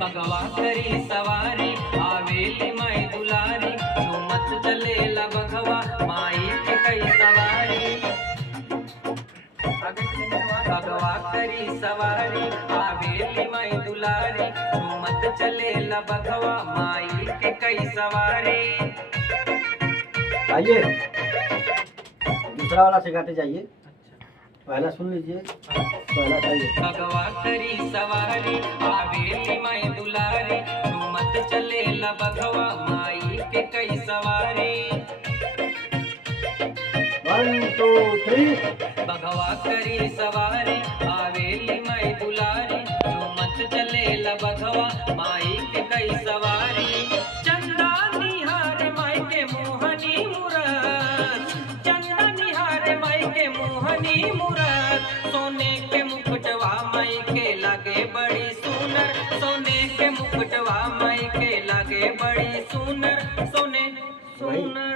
बगवा करी सवारी आवेली माई दुलारी, झूमत चलेला बघवा माई के कई सवारी। बगवा करी सवारी आवेली माई दुलारी, झूमत चलेला बघवा माई के कई सवारी। आइए दूसरा वाला सिखाते जाइए। पहला सुन लीजिए, पहला चाहिए। बगवा करी सवारी आवेली माई दुलारी, झूमत चलेला बघवा माई के कई सवारी। 1 2 3। बगवा करी सवारी आवेली माई दुलारी, झूमत चलेला बघवा माई के कई सवारी। चंदा निहार माई के मोहनी मूरत, चंदा निहार माई के मोहनी मूरत, सोने के मुकुटवा माई के लागे बड़ी सुनर, सोने के मुकुटवा माई के लागे बड़ी सुनर, सोने सुनर